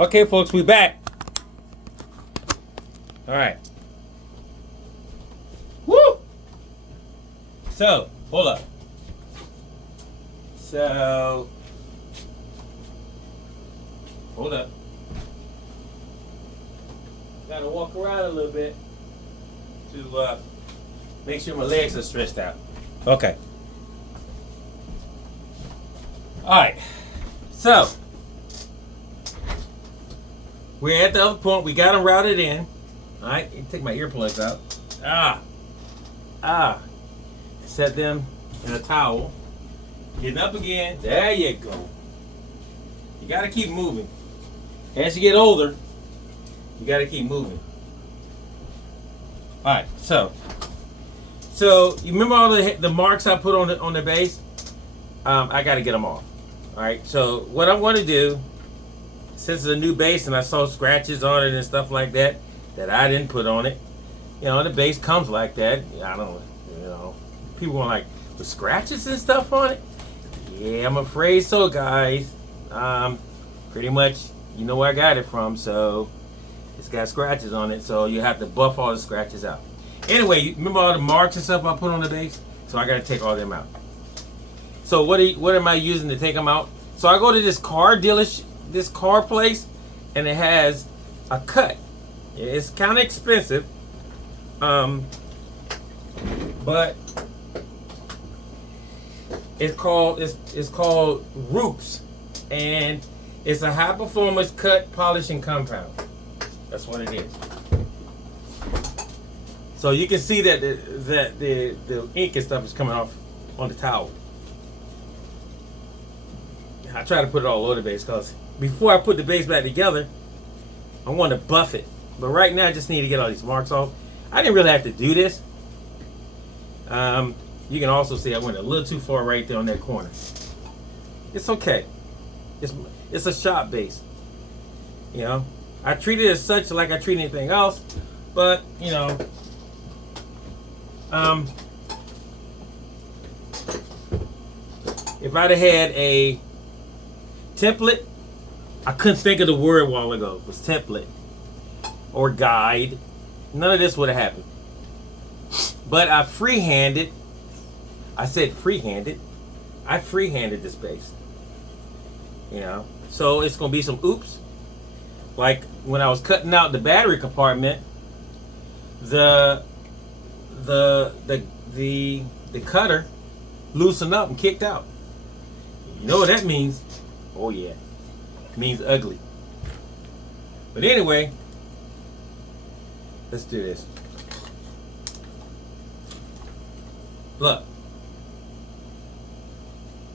Okay, folks, we back. All right. Woo! So, hold up. So, hold up. Gotta walk around a little bit to make sure my legs are stretched out. Okay. All right. So, we're at the other point. We got them routed in. All right. Take my earplugs out. Set them in a towel. Getting up again. There you go. You got to keep moving. As you get older, you got to keep moving. All right. So you remember all the marks I put on the base? I got to get them off. All right. So what I'm going to do, since it's a new base and I saw scratches on it and stuff like that I didn't put on it. You know, the base comes like that. I don't, you know, people want like with scratches and stuff on it. Yeah, I'm afraid so, guys. Pretty much, you know where I got it from, so it's got scratches on it, so you have to buff all the scratches out. Anyway, you remember all the marks and stuff I put on the base? So I got to take all them out. So what am I using to take them out? So I go to this car dealership, this car place, and it has a cut. It's kind of expensive, but it's called Roops, and it's a high performance cut polishing compound. That's what it is. So you can see that the ink and stuff is coming off on the towel. I try to put it all over the base because before I put the base back together, I want to buff it. But right now I just need to get all these marks off. I didn't really have to do this. You can also see I went a little too far right there on that corner. It's okay. It's a shop base. You know, I treat it as such like I treat anything else, but you know, if I'd have had a template, I couldn't think of the word a while ago. It was template or guide. None of this would have happened. But I freehanded. I said freehanded. I freehanded this base. You know, so it's gonna be some oops. Like when I was cutting out the battery compartment, the cutter loosened up and kicked out. You know what that means? Oh yeah, it means ugly. But anyway, let's do this. Look,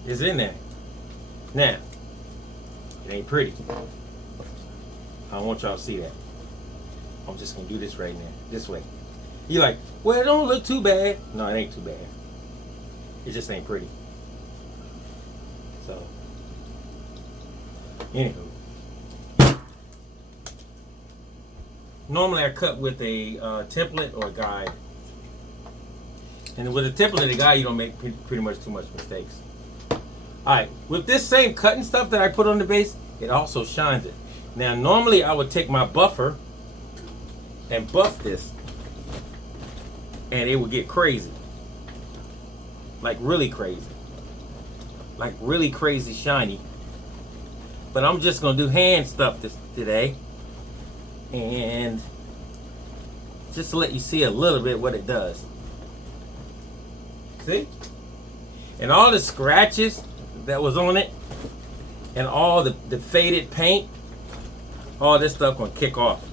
it's in there. Now, it ain't pretty. I don't want y'all to see that. I'm just gonna do this right now, this way. You're like, well, it don't look too bad. No, it ain't too bad. It just ain't pretty. So, anywho. Normally I cut with a template or a guide. And with a template and a guide, you don't make pretty much too much mistakes. Alright, with this same cutting stuff that I put on the base, it also shines it. Now, normally I would take my buffer and buff this, and it would get crazy. Like really crazy. Like really crazy shiny. But I'm just going to do hand stuff today. And just to let you see a little bit what it does. See? And all the scratches that was on it, and all the faded paint, all this stuff gonna kick off.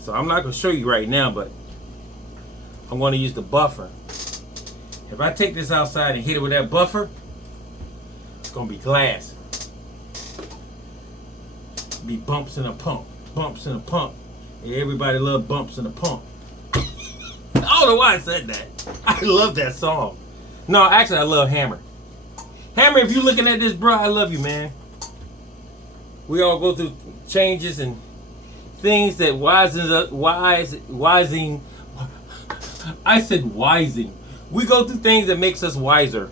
So I'm not gonna show you right now, but I'm gonna use the buffer. If I take this outside and hit it with that buffer, it's gonna be glass. Be bumps in a pump, bumps in a pump. Everybody love bumps in a pump. I don't know why I said that. I love that song. No, actually I love Hammer. Hammer, if you're looking at this, bro, I love you, man. We all go through changes and things that wising. I said wising. We go through things that makes us wiser.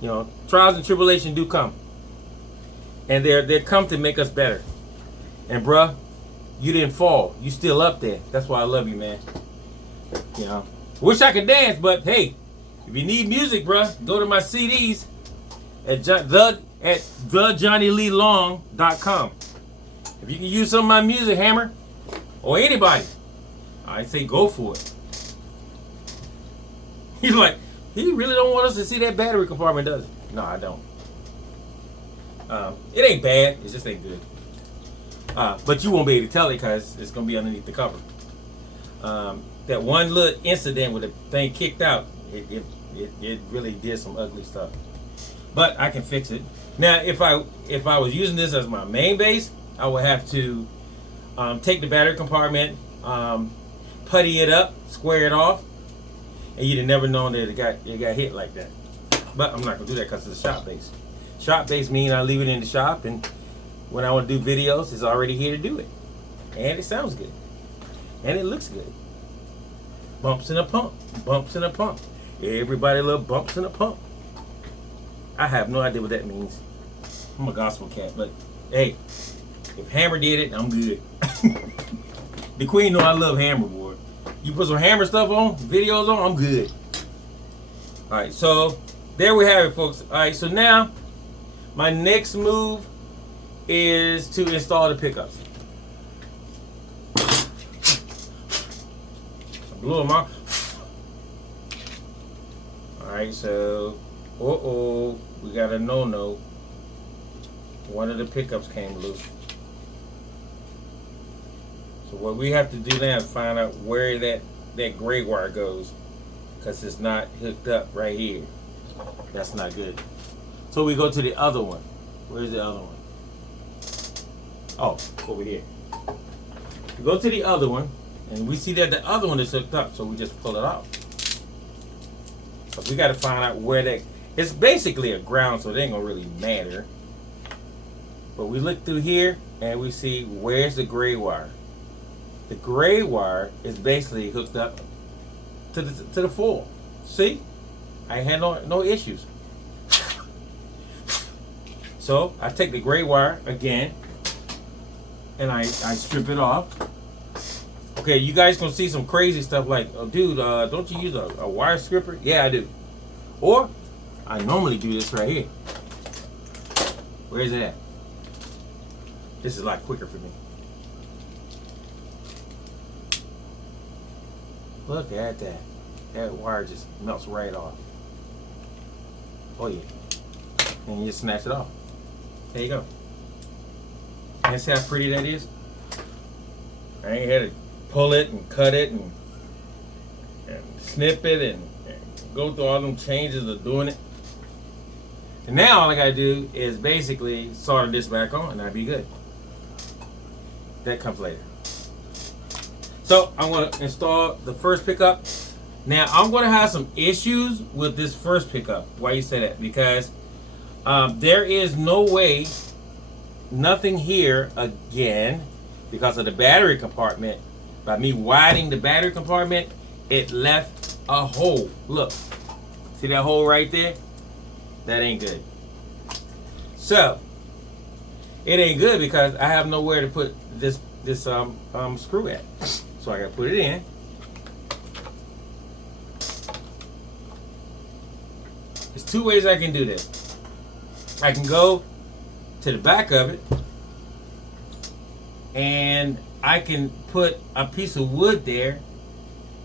You know, trials and tribulation do come. and they're come to make us better. And bruh, you didn't fall. You still up there. That's why I love you, man. You know, wish I could dance, but hey, if you need music, bruh, go to my CDs at thejohnnyleelong.com. If you can use some of my music, Hammer, or anybody, I say go for it. He's like, he really don't want us to see that battery compartment, does he? No, I don't. It ain't bad. It just ain't good. But you won't be able to tell it because it's going to be underneath the cover. That one little incident where the thing kicked out, it really did some ugly stuff. But I can fix it. Now, if I was using this as my main base, I would have to take the battery compartment, putty it up, square it off, and you'd have never known that it got hit like that. But I'm not gonna do that because it's a shop base. Shop base means I leave it in the shop, and when I want to do videos, it's already here to do it, and it sounds good, and it looks good. Bumps in a pump, bumps in a pump. Everybody love bumps in a pump. I have no idea what that means. I'm a gospel cat, but hey, if Hammer did it, I'm good. The Queen know I love Hammer, boy. You put some Hammer stuff on, videos on, I'm good. All right, so there we have it, folks. All right, so now my next move is to install the pickups. I blew them off. All right, so we got a no-no. One of the pickups came loose. So what we have to do now is find out where that gray wire goes, because it's not hooked up right here. That's not good. So we go to the other one. Where's the other one? Oh, over here. We go to the other one, and we see that the other one is hooked up, so we just pull it off. So we got to find out where that. It's basically a ground, so it ain't gonna really matter. But we look through here, and we see where's the gray wire. The gray wire is basically hooked up to the foil. See, I had no issues. So I take the gray wire again, and I strip it off. Okay, you guys gonna see some crazy stuff like, oh, dude, don't you use a wire stripper? Yeah, I do. Or I normally do this right here. Where is it at? This is a lot quicker for me. Look at that. That wire just melts right off. Oh yeah. And you just snatch it off. There you go. And see how pretty that is? I ain't had to pull it and cut it and snip it and go through all them changes of doing it. And now all I gotta do is basically solder this back on and I'll be good. That comes later. So I'm gonna install the first pickup. Now I'm gonna have some issues with this first pickup. Why you say that? Because there is no way, nothing here again, because of the battery compartment. By me widening the battery compartment, it left a hole. Look, see that hole right there? That ain't good. So it ain't good because I have nowhere to put this screw at. So I gotta put it in. There's two ways I can do this. I can go to the back of it and I can put a piece of wood there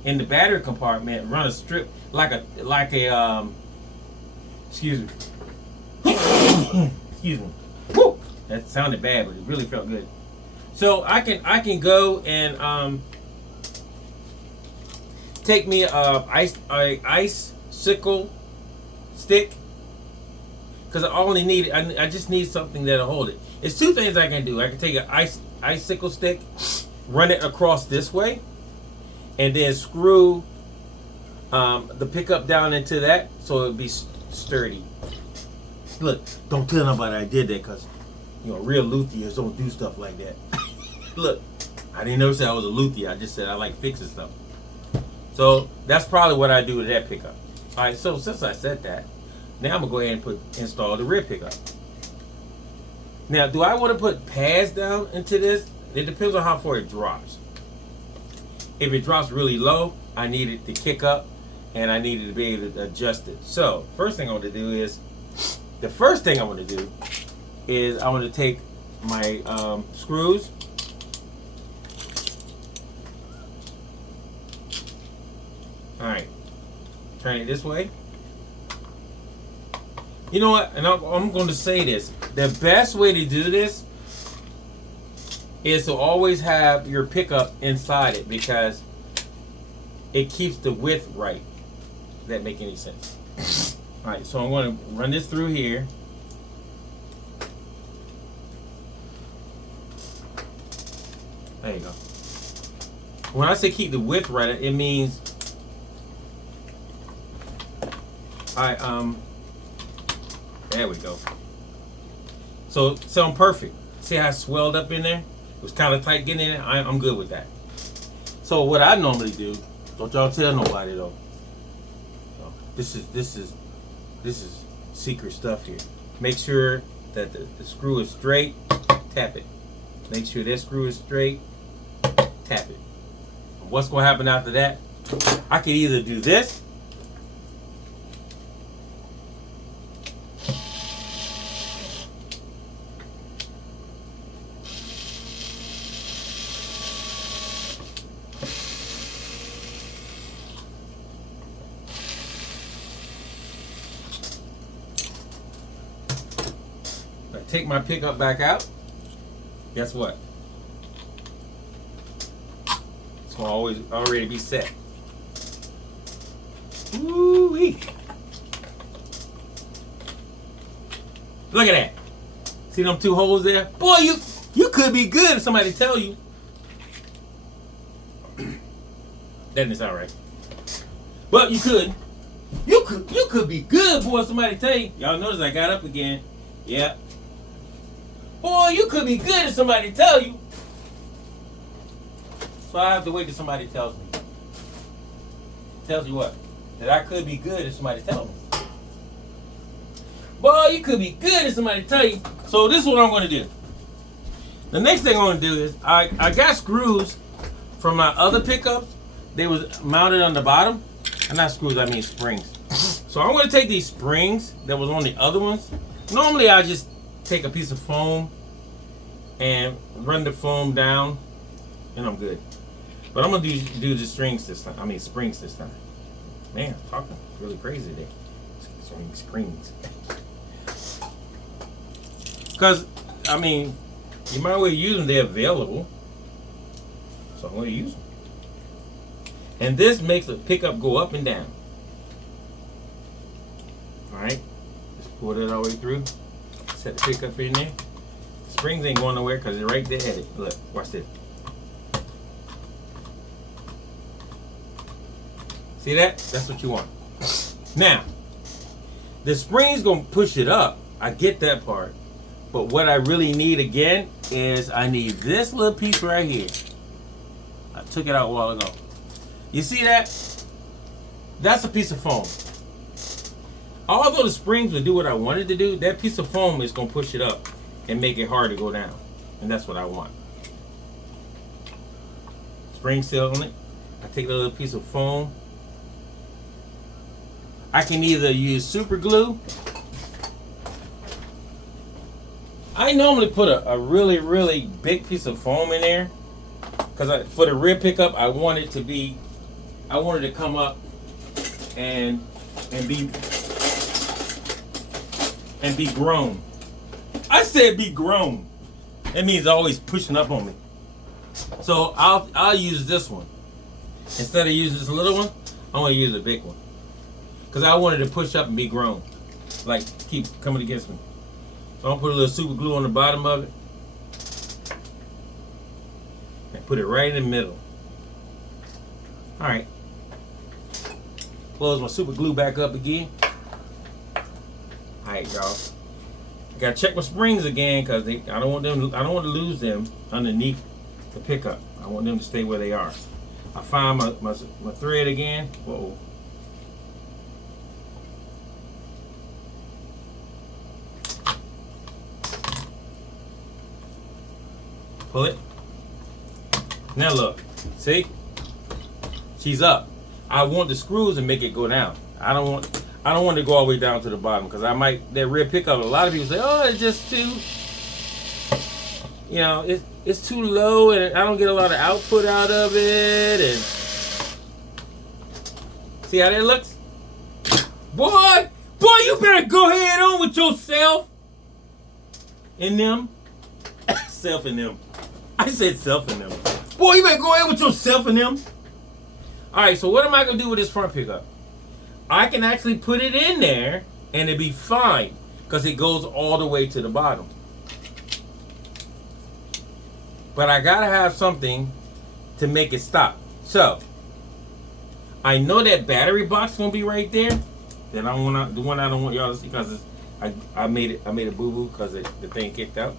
in the battery compartment and run a strip like a excuse me. Excuse me. Woo! That sounded bad, but it really felt good. So I can go and take me a icicle stick, because I just need something that'll hold it. It's two things I can do. I can take an icicle stick, run it across this way, and then screw the pickup down into that so it'll be sturdy. Look, don't tell nobody I did that, because real luthiers don't do stuff like that. Look, I didn't ever say I was a luthier. I just said I like fixing stuff. So that's probably what I do with that pickup. All right, so since I said that, now I'm gonna go ahead and install the rear pickup. Now, do I want to put pads down into this? It depends on how far it drops. If it drops really low, I need it to kick up, and I needed to be able to adjust it. So, first thing I want to do is, I want to take my screws. All right, turn it this way. You know what? And I'm going to say this. The best way to do this is to always have your pickup inside it, because it keeps the width right. Does that make any sense? All right, so I'm going to run this through here. There you go. When I say keep the width right, it means there we go. So I'm perfect. See how it swelled up in there? It was kind of tight getting in there. I'm good with that. So what I normally do, don't y'all tell nobody though. This is secret stuff here. Make sure that the screw is straight, tap it. Make sure that screw is straight, tap it. What's gonna happen after that? I can either do this, take my pickup back out. Guess what? It's gonna already be set. Woo-wee. Look at that. See them two holes there? Boy, you could be good if somebody tell you. That didn't sound right. But you could. You could be good, boy, if somebody tell you. Y'all notice I got up again. Yeah. Boy, you could be good if somebody tell you. So I have to wait till somebody tells me. Tells you what? That I could be good if somebody tells me. Boy, you could be good if somebody tell you. So this is what I'm going to do. The next thing I'm going to do is I got screws from my other pickups. They was mounted on the bottom. And not screws, I mean springs. So I'm going to take these springs that was on the other ones. Normally I just take a piece of foam and run the foam down and I'm good. But I'm gonna do the strings this time. I mean springs this time. Man, I'm talking really crazy today. Springs. Because, I mean, you might as well use them, they're available. So I'm gonna use them. And this makes the pickup go up and down. Alright, just pull that all the way through. Set the pickup in there. Springs ain't going nowhere because it's right there at it. Look, watch this. See that? That's what you want. Now, the spring's gonna push it up. I get that part. But what I really need again is I need this little piece right here. I took it out a while ago. You see that? That's a piece of foam. Although the springs would do what I wanted to do, that piece of foam is going to push it up and make it hard to go down. And that's what I want. Spring seal on it. I take a little piece of foam. I can either use super glue. I normally put a really, really big piece of foam in there. Because for the rear pickup, I want it to come up and be grown. I said be grown. That means always pushing up on me. So I'll use this one. Instead of using this little one, I'm gonna use a big one. Cause I wanted to push up and be grown. Like keep coming against me. So I'm gonna put a little super glue on the bottom of it. And put it right in the middle. Alright. Close my super glue back up again. Alright, y'all. Gotta check my springs again because I don't want to lose them underneath the pickup. I want them to stay where they are. I find my thread again. Whoa. pull it. Now look, see? She's up. I want the screws to make it go down. I don't want it to go all the way down to the bottom because that rear pickup, a lot of people say, oh, it's just too, you know, it's too low and I don't get a lot of output out of it. And see how that looks? Boy, you better go ahead on with yourself. In them. Self in them. I said self in them. Boy, you better go ahead with yourself in them. Alright, so what am I going to do with this front pickup? I can actually put it in there and it'll be fine because it goes all the way to the bottom. But I got to have something to make it stop. So, I know that battery box is going to be right there. The one I don't want y'all to see because I made a boo-boo because the thing kicked out.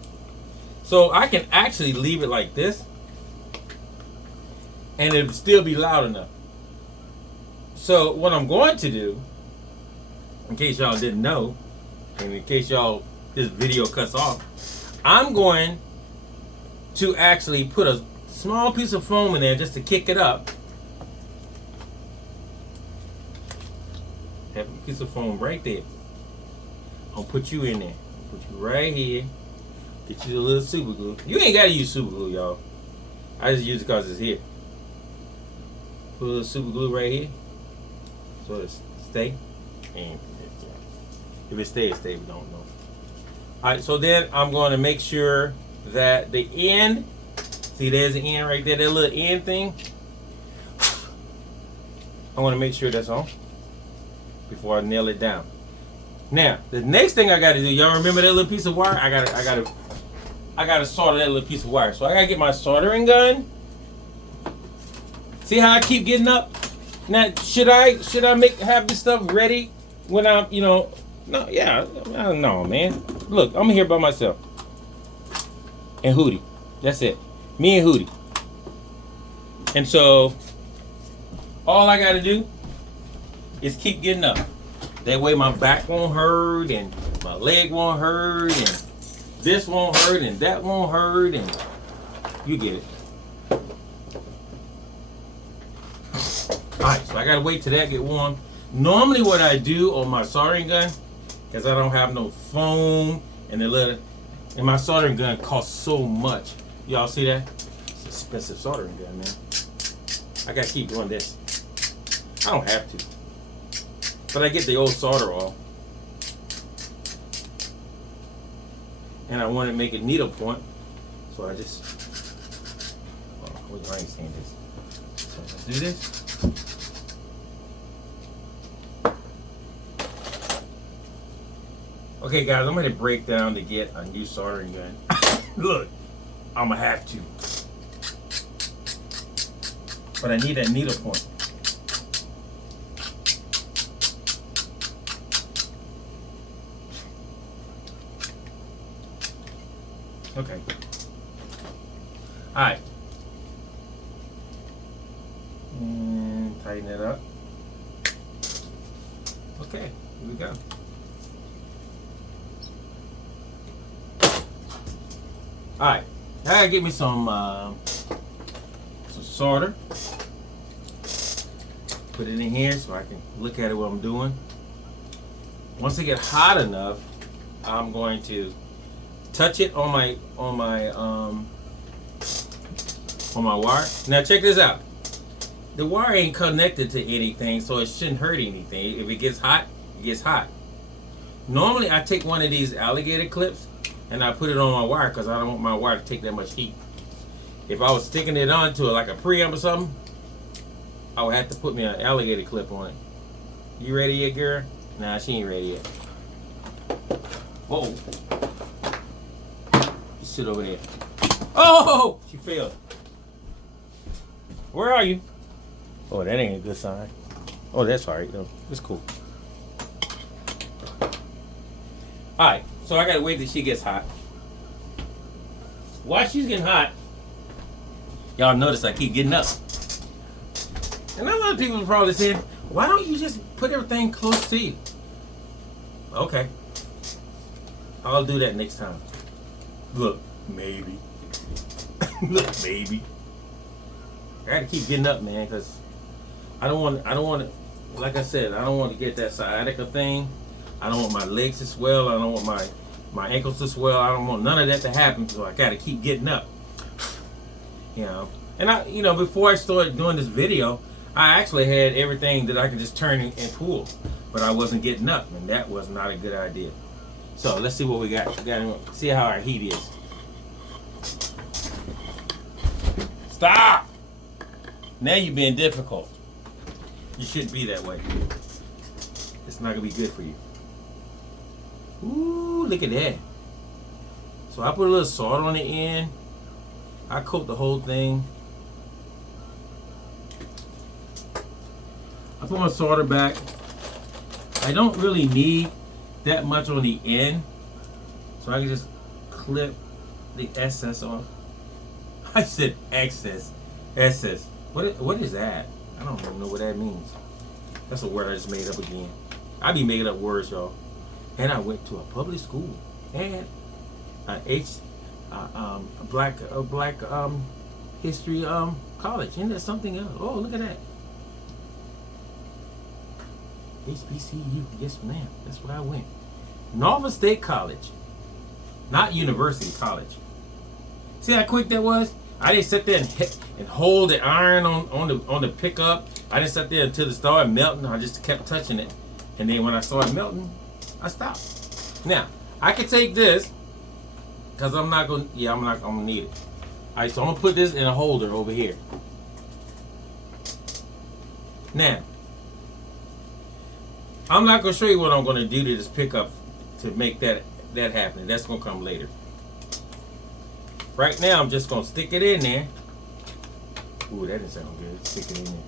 So I can actually leave it like this and it'll still be loud enough. So what I'm going to do, in case y'all didn't know, and in case this video cuts off, I'm going to actually put a small piece of foam in there just to kick it up. Have a piece of foam right there. I'll put you in there. Put you right here. Get you a little super glue. You ain't gotta use super glue, y'all. I just use it because it's here. Put a little super glue right here. So it stay. And if it stays, we don't know. Alright, so then I'm going to make sure that the end, see there's the end right there, that little end thing. I want to make sure that's on before I nail it down. Now, the next thing I gotta do, y'all remember that little piece of wire? I gotta solder that little piece of wire. So I gotta get my soldering gun. See how I keep getting up? Now, should I have this stuff ready when I'm, no, yeah, I don't know, man. Look, I'm here by myself. And Hootie. That's it. Me and Hootie. And so, all I gotta do is keep getting up. That way my back won't hurt and my leg won't hurt and this won't hurt and that won't hurt and you get it. Alright, so I gotta wait till that get warm. Normally what I do on my soldering gun, because I don't have no foam and my soldering gun costs so much. Y'all see that? It's an expensive soldering gun, man. I gotta keep doing this. I don't have to. But I get the old solder off. And I want to make it needle point. So I just, I ain't saying this. So let's do this. Okay guys, I'm going to break down to get a new soldering gun. Look, I'm going to have to. But I need that needle point. Okay. Alright. And tighten it up. Okay, here we go. Alright. I gotta get me some solder. Put it in here so I can look at it what I'm doing. Once it gets hot enough, I'm going to touch it on my wire. Now check this out. The wire ain't connected to anything, so it shouldn't hurt anything. If it gets hot, it gets hot. Normally I take one of these alligator clips and I put it on my wire because I don't want my wire to take that much heat. If I was sticking it onto it like a preamp or something, I would have to put me an alligator clip on it. You ready yet, girl? Nah, she ain't ready yet. Whoa. Sit over there. Oh, she fell. Where are you? Oh, that ain't a good sign. Oh, that's alright though. It's cool. Alright, so I gotta wait till she gets hot. While she's getting hot, y'all notice I keep getting up. And a lot of people are probably saying, why don't you just put everything close to you? Okay. I'll do that next time. Look, maybe. Look, baby. I gotta keep getting up, man, because I don't want to, like I said, I don't want to get that sciatica thing. I don't want my legs to swell. I don't want my ankles to swell. I don't want none of that to happen, so I gotta keep getting up. You know, and before I started doing this video, I actually had everything that I could just turn and pull, but I wasn't getting up, and that was not a good idea. So let's see what we got. We got to see how our heat is. Stop! Now you're being difficult. You shouldn't be that way. It's not gonna be good for you. Ooh, look at that. So I put a little salt on the end. I coat the whole thing. I put my solder back. I don't really need that much on the end, so I can just clip the excess off. I said excess. What is that? I don't even know what that means. That's a word I just made up again. I be making up words, y'all. And I went to a public school and a black history college. Isn't that something else? Oh, look at that. HBCU. Yes, ma'am. That's where I went. Norfolk State College, not University College. See how quick that was? I didn't sit there and hold the iron on the pickup. I didn't sit there until it started melting. I just kept touching it, and then when I started melting, I stopped. Now I can take this because I'm not gonna need it. All right, so I'm gonna put this in a holder over here. Now I'm not gonna show you what I'm gonna do to this pickup to make that happen. That's gonna come later. Right now, I'm just gonna stick it in there. Ooh, that didn't sound good. Stick it in there.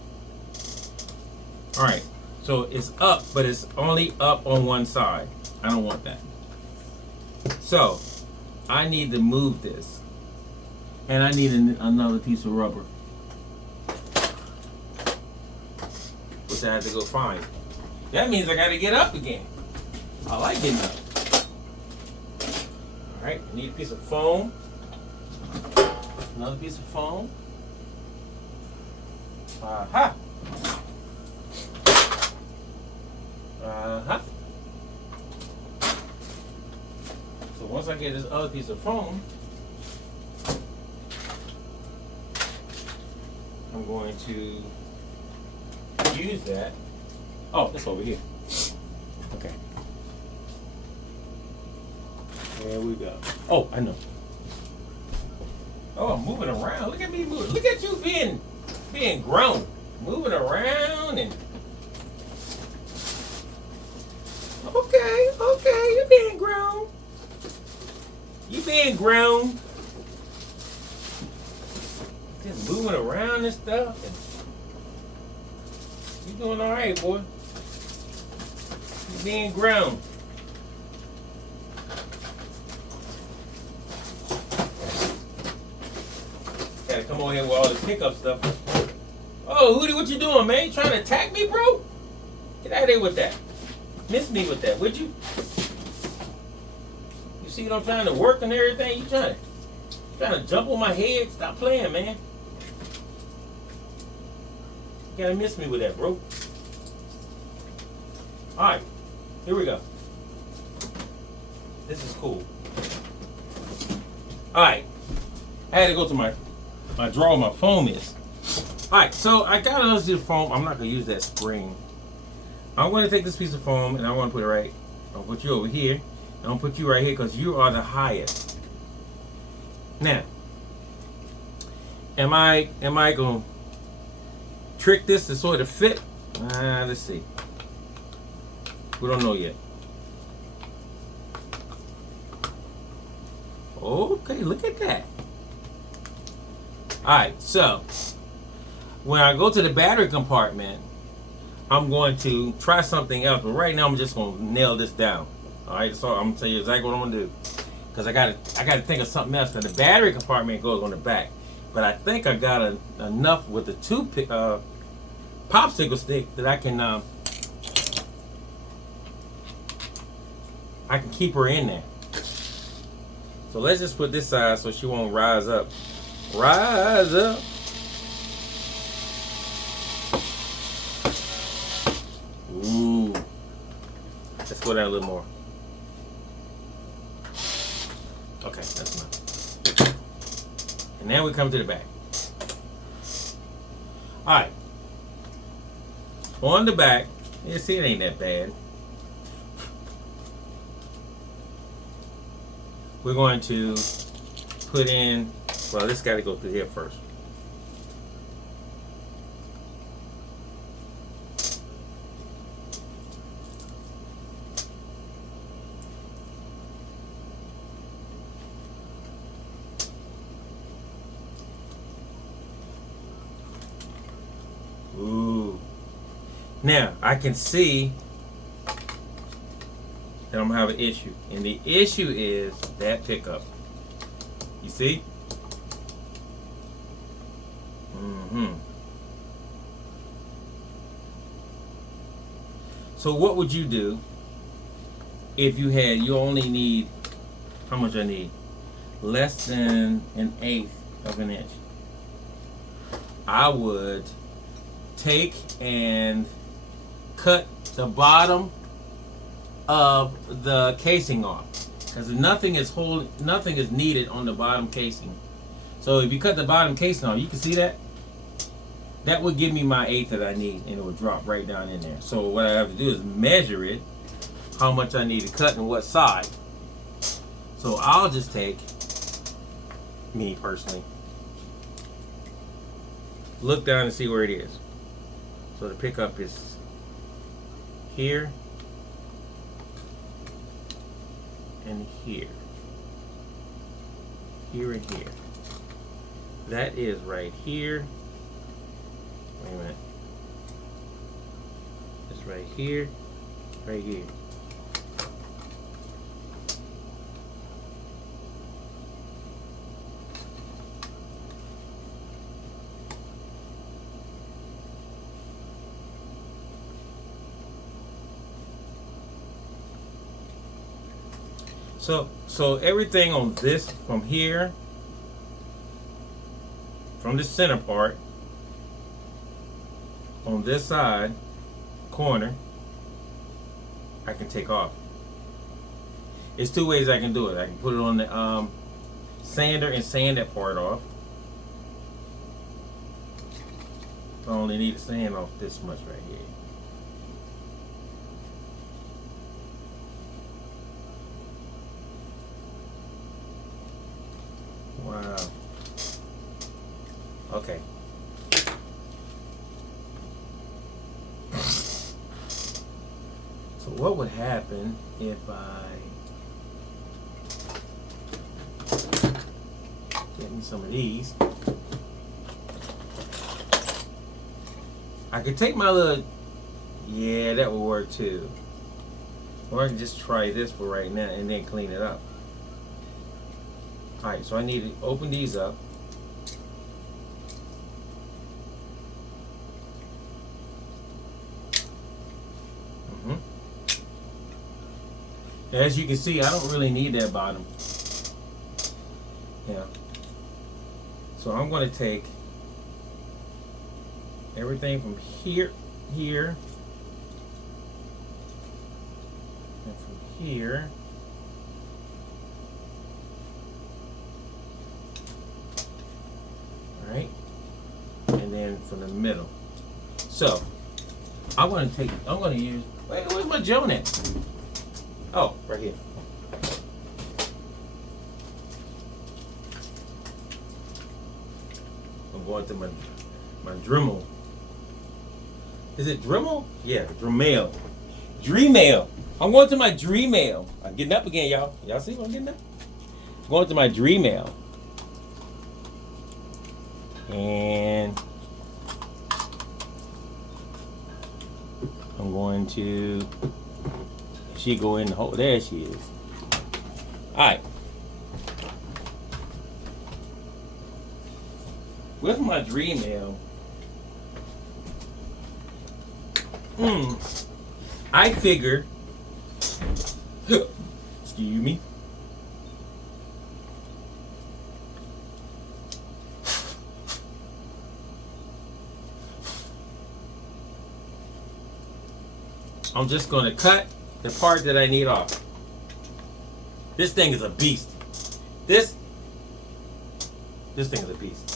All right, so it's up, but it's only up on one side. I don't want that. So I need to move this, and I need another piece of rubber, which I have to go find. That means I gotta get up again. I like getting up. All right, I need a piece of foam. Another piece of foam. Aha. Uh-huh. So once I get this other piece of foam, I'm going to use that. Oh, it's over here. Okay. There we go. Oh, I know. Oh, I'm moving around. Look at me moving. Look at you being grown. Moving around and okay, you're being grown. You being grown. Just moving around and stuff. And you doing all right, boy. You being grown. Gotta come on here with all this pickup stuff. Oh, Hootie, what you doing, man? You trying to attack me, bro? Get out of here with that. Miss me with that, would you? You see what I'm trying to work and everything? You trying to jump on my head? Stop playing, man. You gotta miss me with that, bro. Alright, here we go. This is cool. Alright. I had to go to my drawer where my foam is. Alright, so I got another piece of foam. I'm not gonna use that spring. I'm gonna take this piece of foam and I want to put it right. I'll put you over here. And I'm gonna put you right here because you are the highest. Now, am I gonna trick this to sort of fit? Let's see. We don't know yet. Okay, look at that. Alright, so when I go to the battery compartment, I'm going to try something else, but right now I'm just gonna nail this down. Alright, so I'm gonna tell you exactly what I'm gonna do. Because I gotta think of something else, because the battery compartment goes on the back. But I think I got enough with the two popsicle stick that I can keep her in there. So let's just put this side so she won't rise up Rise up. Ooh. Let's go down a little more. Okay, that's enough. And now we come to the back. Alright. On the back, you see it ain't that bad. We're going to put in, well, this got to go through here first. Ooh. Now, I can see that I'm gonna have an issue. And the issue is that pickup. You see? So what would you do if you only need, how much I need? Less than 1/8 of an inch. I would take and cut the bottom of the casing off, because nothing is needed on the bottom casing. So if you cut the bottom casing off, you can see that would give me my 1/8 that I need, and it would drop right down in there. So what I have to do is measure it, how much I need to cut and what side. So I'll just take, me personally, look down and see where it is. So the pickup is here and here. Here and here. That is right here. Wait a minute. It's right here, right here. So everything on this, from here, from the center part, on this side corner, I can take off. There's two ways I can do it. I can put it on the sander and sand that part off. I only need to sand off this much right here. Wow. Okay. So what would happen if I get me some of these? I could take my little, yeah, that would work too. Or I can just try this for right now and then clean it up. Alright, so I need to open these up. As you can see, I don't really need that bottom. Yeah. So I'm going to take everything from here, and from here. Right, and then from the middle. So I'm going to use, where's my Joan at? Oh, right here. I'm going to my Dremel. Is it Dremel? Yeah, Dremel. Dremel. I'm going to my Dremel. I'm getting up again, y'all. Y'all see what I'm getting up? I'm going to my Dremel. And I'm going to, she go in the hole. There she is. Alright. With my Dremel, I figure, excuse me, I'm just going to cut the part that I need off. This thing is a beast. This thing is a beast.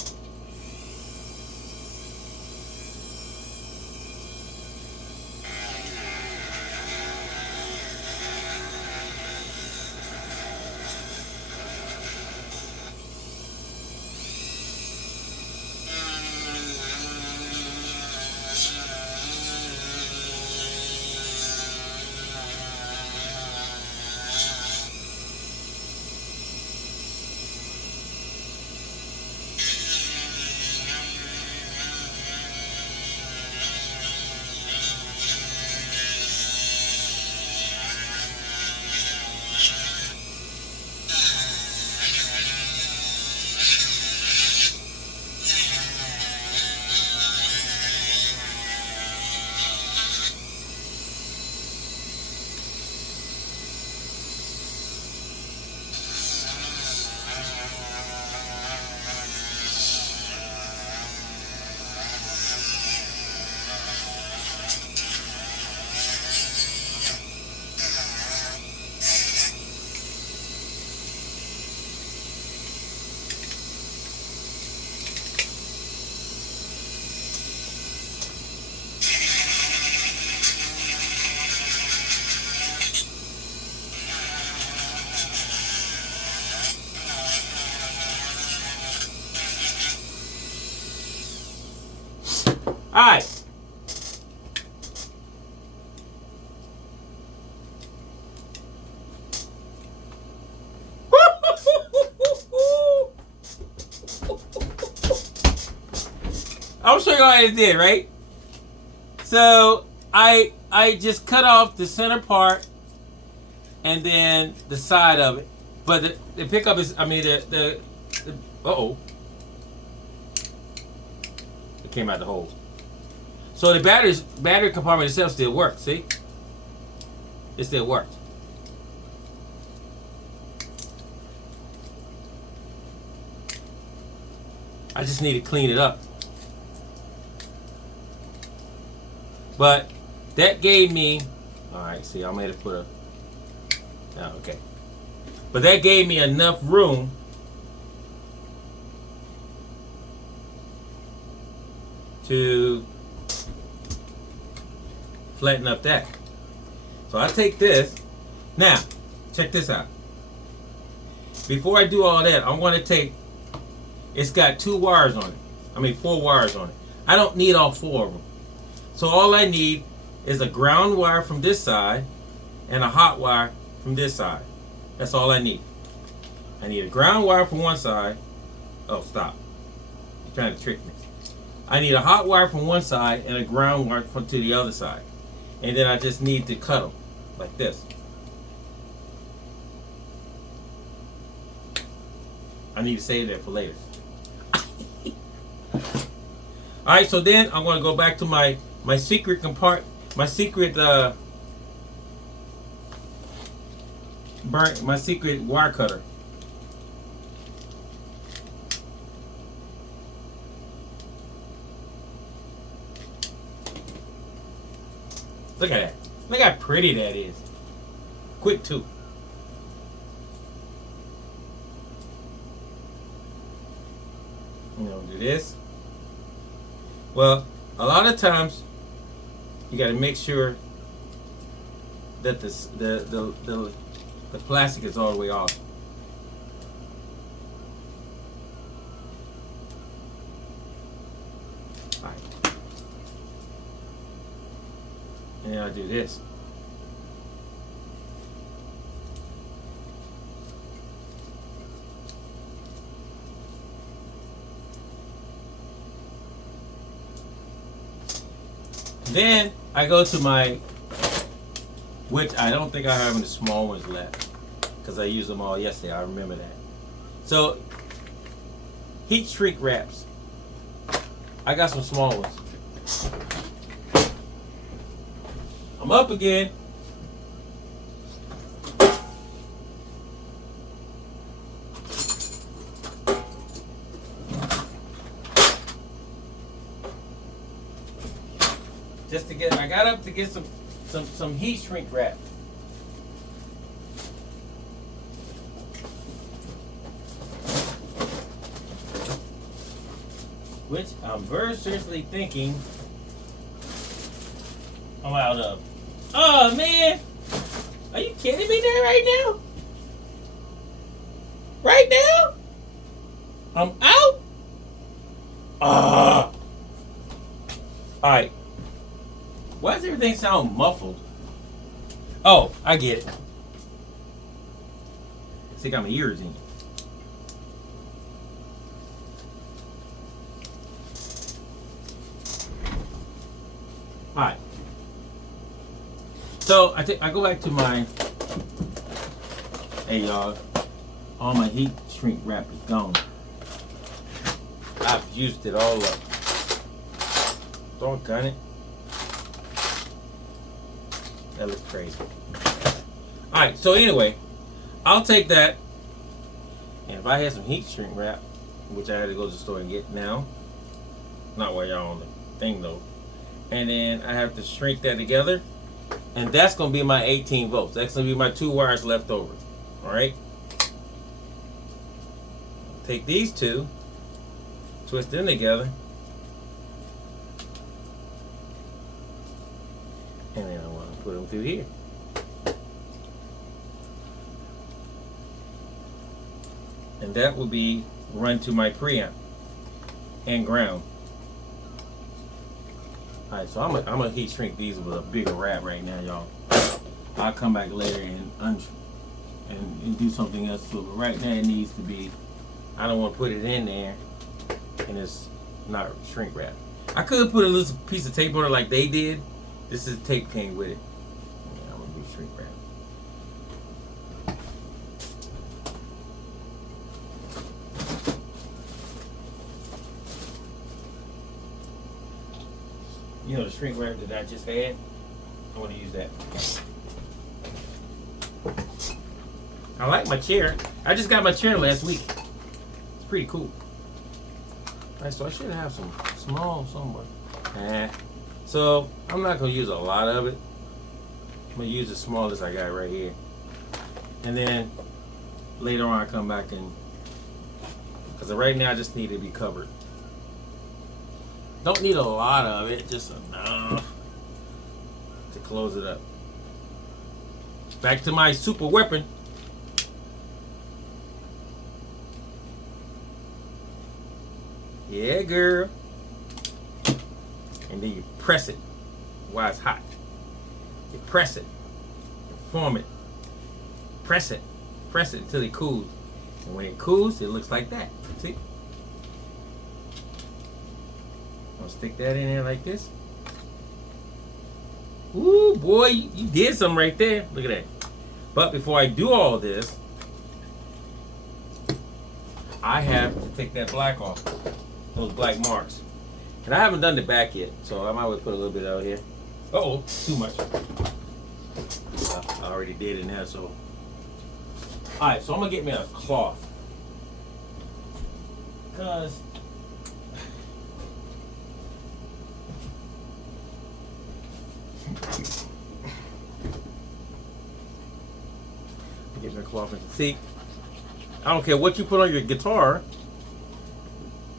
All right. I'll show you how I did, right? So I just cut off the center part and then the side of it. But the pickup is, I mean, the uh-oh. It came out the hole. So the battery compartment itself still works, see? It still works. I just need to clean it up. But that gave me, alright, see, I'm going to put a, oh, okay. But that gave me enough room to flatten up that. So I take this. Now, check this out. Before I do all that, I'm going to take, it's got 2 wires on it. I mean 4 wires on it. I don't need all 4 of them. So all I need is a ground wire from this side and a hot wire from this side. That's all I need. I need a ground wire from one side. Oh, stop. You're trying to trick me. I need a hot wire from one side and a ground wire to the other side. And then I just need to cut them like this. I need to save that for later. Alright, so then I'm going to go back to my secret compartment, my secret my secret wire cutter. Look at that. Look how pretty that is. Quick too. You know, do this. Well, a lot of times you got to make sure that the plastic is all the way off. All right. And then I do this. Then I go to my, which I don't think I have any small ones left because I used them all yesterday. I remember that. So heat shrink wraps. I got some small ones. I'm up again. Just to get, I got up to get some some heat shrink wrap. Which I'm very seriously thinking I'm out of. Oh man! Are you kidding me there right now? Right now? I'm out? Alright. Why does everything sound muffled? Oh, I get it. I think my ears in. Alright. So I go back to my, hey y'all, all my heat shrink wrap is gone. I've used it all up. Doggone it. That looks crazy. Alright, so anyway, I'll take that. And if I had some heat shrink wrap, which I had to go to the store and get now, not while y'all on the thing though, and then I have to shrink that together, and that's going to be my 18 volts. That's going to be my 2 wires left over. Alright? Take these two, twist them together, and then I want to put them through here. And that will be run to my preamp and ground. Alright, so I'm gonna heat shrink these with a bigger wrap right now, y'all. I'll come back later and do something else to it. But right now it needs to be, I don't want to put it in there and it's not shrink wrap. I could put a little piece of tape on it like they did. This is tape came with it. Yeah, I'm gonna do shrink wrap. You know the shrink wrap that I just had? I want to use that. I like my chair. I just got my chair last week. It's pretty cool. Alright, so I should have some small somewhere. So I'm not going to use a lot of it. I'm going to use the smallest I got right here. And then later on I come back and, because right now I just need to be covered. Don't need a lot of it, just enough to close it up. Back to my super weapon. Yeah, girl. And then you press it while it's hot. You press it, form it, press it until it cools. And when it cools, it looks like that. See? I'll stick that in there like this. Ooh, boy, you did something right there. Look at that. But before I do all this, I have to take that black off. Those black marks. And I haven't done the back yet, so I might as well put a little bit out here. Uh-oh, too much. I already did it now, so. Alright, so I'm going to get me a cloth. Because get my cloth and see, I don't care what you put on your guitar,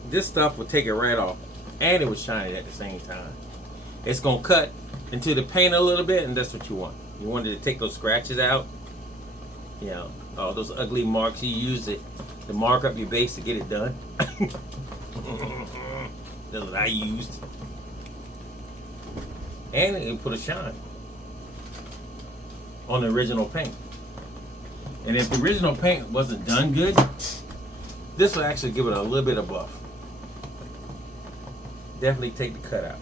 this stuff will take it right off, and it will shine it at the same time. It's gonna cut into the paint a little bit, and that's what you want. You wanted to take those scratches out, you know, all those ugly marks. You use it to mark up your bass to get it done. That's what I used. And it put a shine on the original paint. And if the original paint wasn't done good, this will actually give it a little bit of buff. Definitely take the cut out.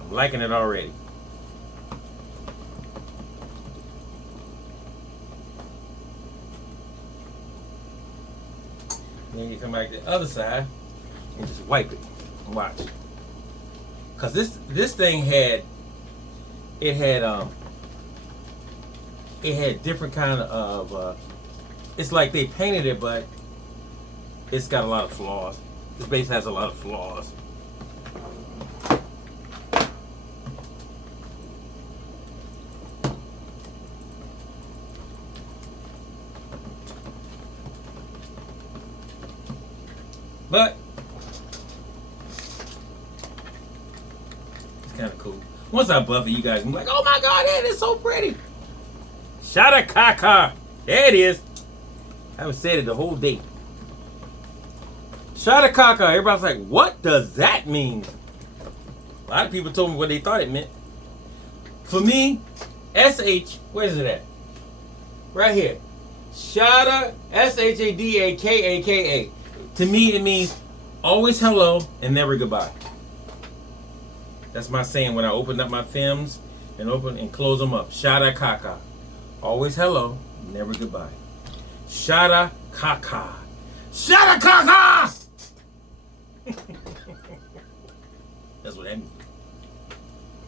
I'm liking it already. Then you come back to the other side and just wipe it and watch. Cause this thing had different kind of it's like they painted it, but it's got a lot of flaws. This bass has a lot of flaws. But it's kind of cool. Once I buff it, you guys can be like, oh my God, it is so pretty. Shada Kaka. There it is. I haven't said it the whole day. Shada Kaka. Everybody's like, what does that mean? A lot of people told me what they thought it meant. For me, SH, where is it at? Right here. Shada, Shadakaka. To me, it means always hello and never goodbye. That's my saying when I open up my films and open and close them up. Shada Kaka. Always hello, never goodbye. Shada Kaka. Shada Kaka! That's what that means.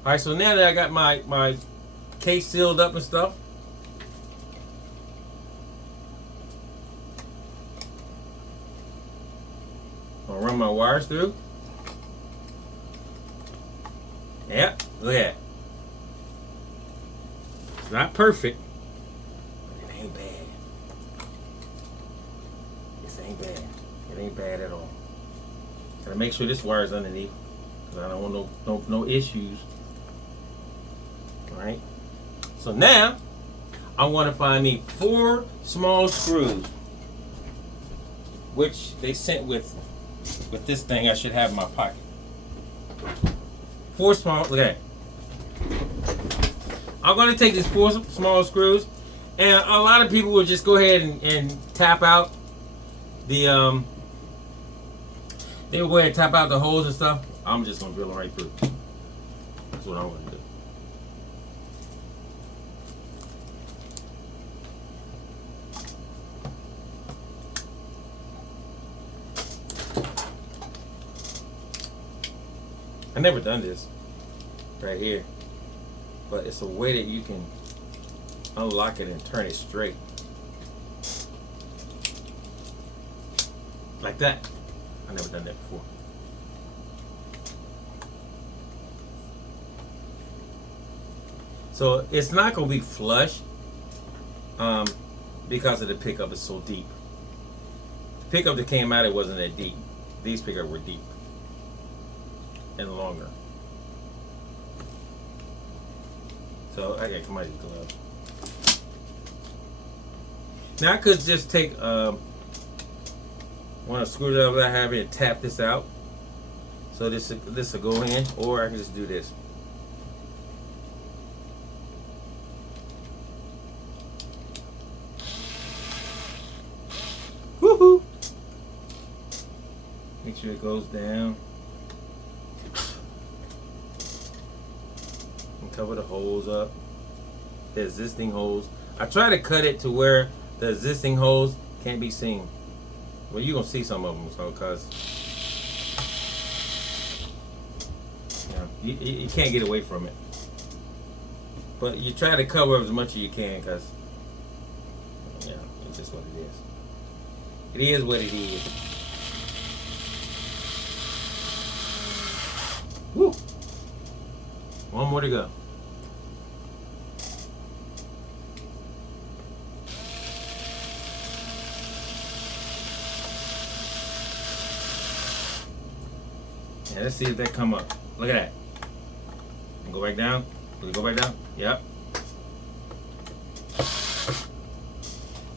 Alright, so now that I got my case sealed up and stuff, I'll run my wires through. Yep, look at that. It's not perfect, but it ain't bad. This ain't bad. It ain't bad at all. Gotta make sure this wire is underneath, because I don't want no issues. Alright. So now I want to find me 4 small screws, which they sent with this thing I should have in my pocket. 4 small, look at that. I'm going to take these 4 small screws, and a lot of people will just go ahead and tap out the they will go ahead and tap out the holes and stuff. I'm just going to drill them right through. That's what I'm going to do. I never done this right here, but it's a way that you can unlock it and turn it straight like that. I never done that before. So it's not going to be flush because of the pickup is so deep. The pickup that came out, it wasn't that deep. These pickups were deep and longer. So I gotta come out of these gloves. Now I could just take one of the screwdrivers I have here and tap this out. So this will go in, or I can just do this. Woohoo! Make sure it goes down. Cover the holes up, the existing holes. I try to cut it to where the existing holes can't be seen. Well, you're gonna see some of them, so because you can't get away from it. But you try to cover as much as you can, because it's just what it is. It is what it is. Woo! One more to go. Yeah, let's see if that come up. Look at that. And go back down. Will it go back down? Yep.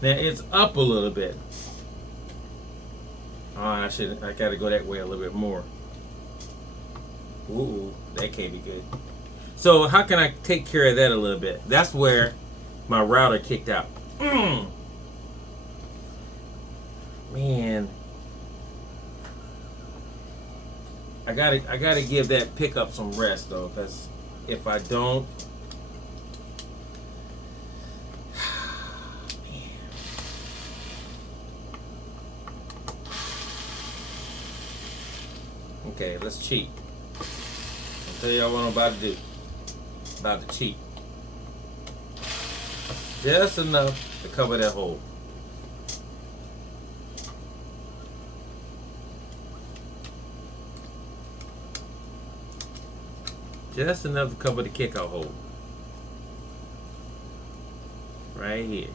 Now it's up a little bit. Oh, I gotta go that way a little bit more. Ooh, that can't be good. So how can I take care of that a little bit? That's where my router kicked out. Man. I gotta give that pickup some rest though, because if I don't, okay, let's cheat. I'll tell y'all what I'm about to do. About to cheat. Just enough to cover that hole. Just enough to cover the kickout hole. Right here.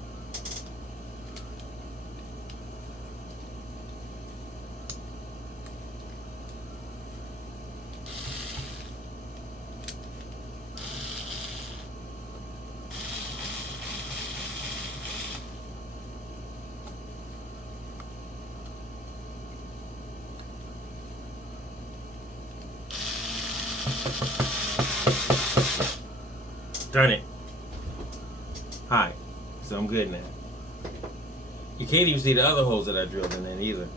Darn it. Hi. So I'm good now. You can't even see the other holes that I drilled in there either,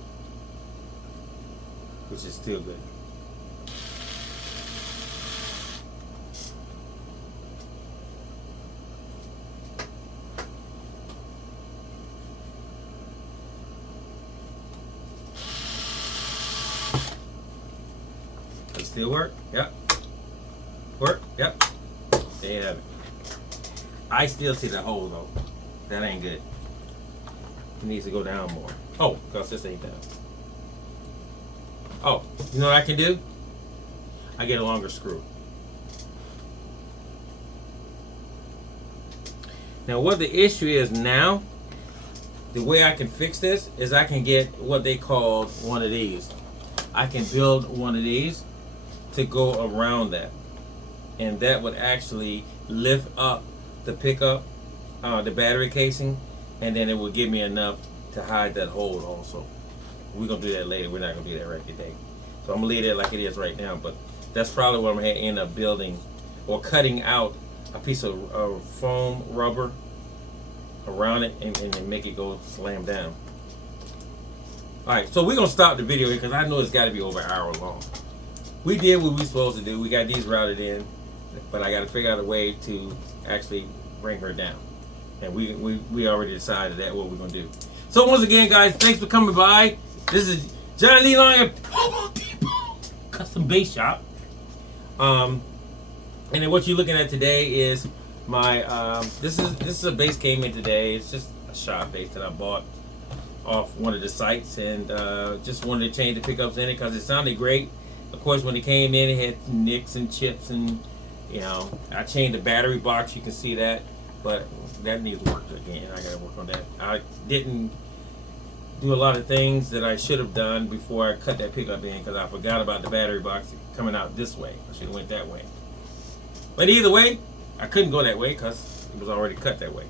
which is still good. Does it still work? Yep. Work? Yep. There you have it. I still see the hole though. That ain't good. It needs to go down more. Oh, because this ain't down. Oh, you know what I can do? I get a longer screw. Now what the issue is now, the way I can fix this is I can get what they call one of these. I can build one of these to go around that. And that would actually lift up the pickup, the battery casing, and then it will give me enough to hide that hole also. We're gonna do that later. We're not gonna do that right today. So I'm gonna leave it like it is right now, but that's probably what I'm gonna end up building or cutting out a piece of foam rubber around it and make it go slam down. Alright, so we're gonna stop the video here because I know it's gotta be over an hour long. We did what we were supposed to do. We got these routed in, but I gotta figure out a way to actually bring her down. And we already decided that what we're gonna do. So once again, guys, thanks for coming by. This is John Lee Long at Home Depot Custom Base Shop. And then what you're looking at today is my this is a base came in today. It's just a shop base that I bought off one of the sites, and just wanted to change the pickups in it because it sounded great. Of course, when it came in, it had nicks and chips, and you know, I changed the battery box. You can see that, but that needs work again. I gotta work on that. I didn't do a lot of things that I should have done before I cut that pickup in because I forgot about the battery box coming out this way. I should have went that way. But either way, I couldn't go that way because it was already cut that way.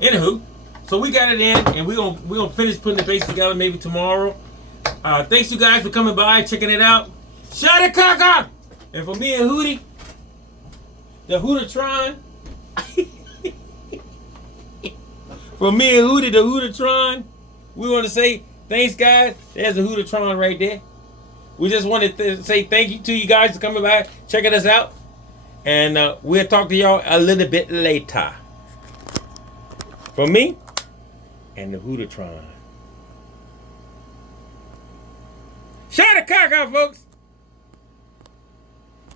Anywho, so we got it in, and we're gonna finish putting the base together maybe tomorrow. Thanks you guys for coming by, checking it out. Shut it, Kaka! And for me and Hootie, the Hootatron. For me and Hootie, the Hootatron, we want to say thanks, guys. There's the Hootatron right there. We just wanted to say thank you to you guys for coming by, checking us out. And we'll talk to y'all a little bit later. From me and the Hootatron. Shout out, Kaka, folks.